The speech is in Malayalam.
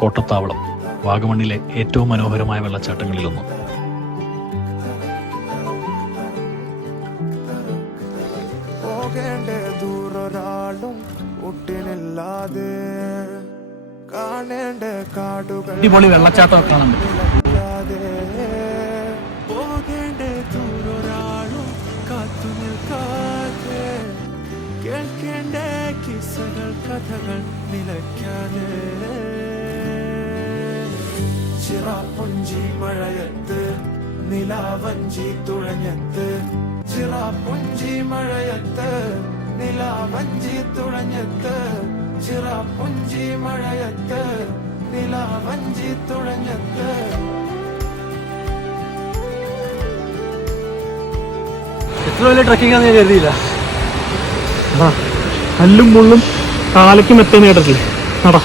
കോട്ടത്താവളം വാഗമണ്ണിലെ ഏറ്റവും മനോഹരമായ വെള്ളച്ചാട്ടങ്ങളിലൊന്ന്. അടിപൊളി വെള്ളച്ചാട്ടമൊക്കെ കാണാൻ പറ്റും. കഥകൾ നിലയ്ക്കാതെ ചിറാപ്പുഞ്ചി മഴയത്ത് നിലാവഞ്ചി തുഴഞ്ഞത്ത് ചിറാപ്പുഞ്ചി മഴയത്ത് നിലാവഞ്ചി തുഴഞ്ഞത്ത് ചിറാപ്പുഞ്ചി മഴയത്ത് നിലാവഞ്ചി തുഴഞ്ഞത്ത്. എത്ര വലിയ ട്രക്കിംഗ് ആണെന്ന് ഞാൻ കരുതിയില്ല. കല്ലും മുള്ളും കാലയ്ക്കും എത്തുന്ന കേട്ടിട്ടില്ലേ? നടാ.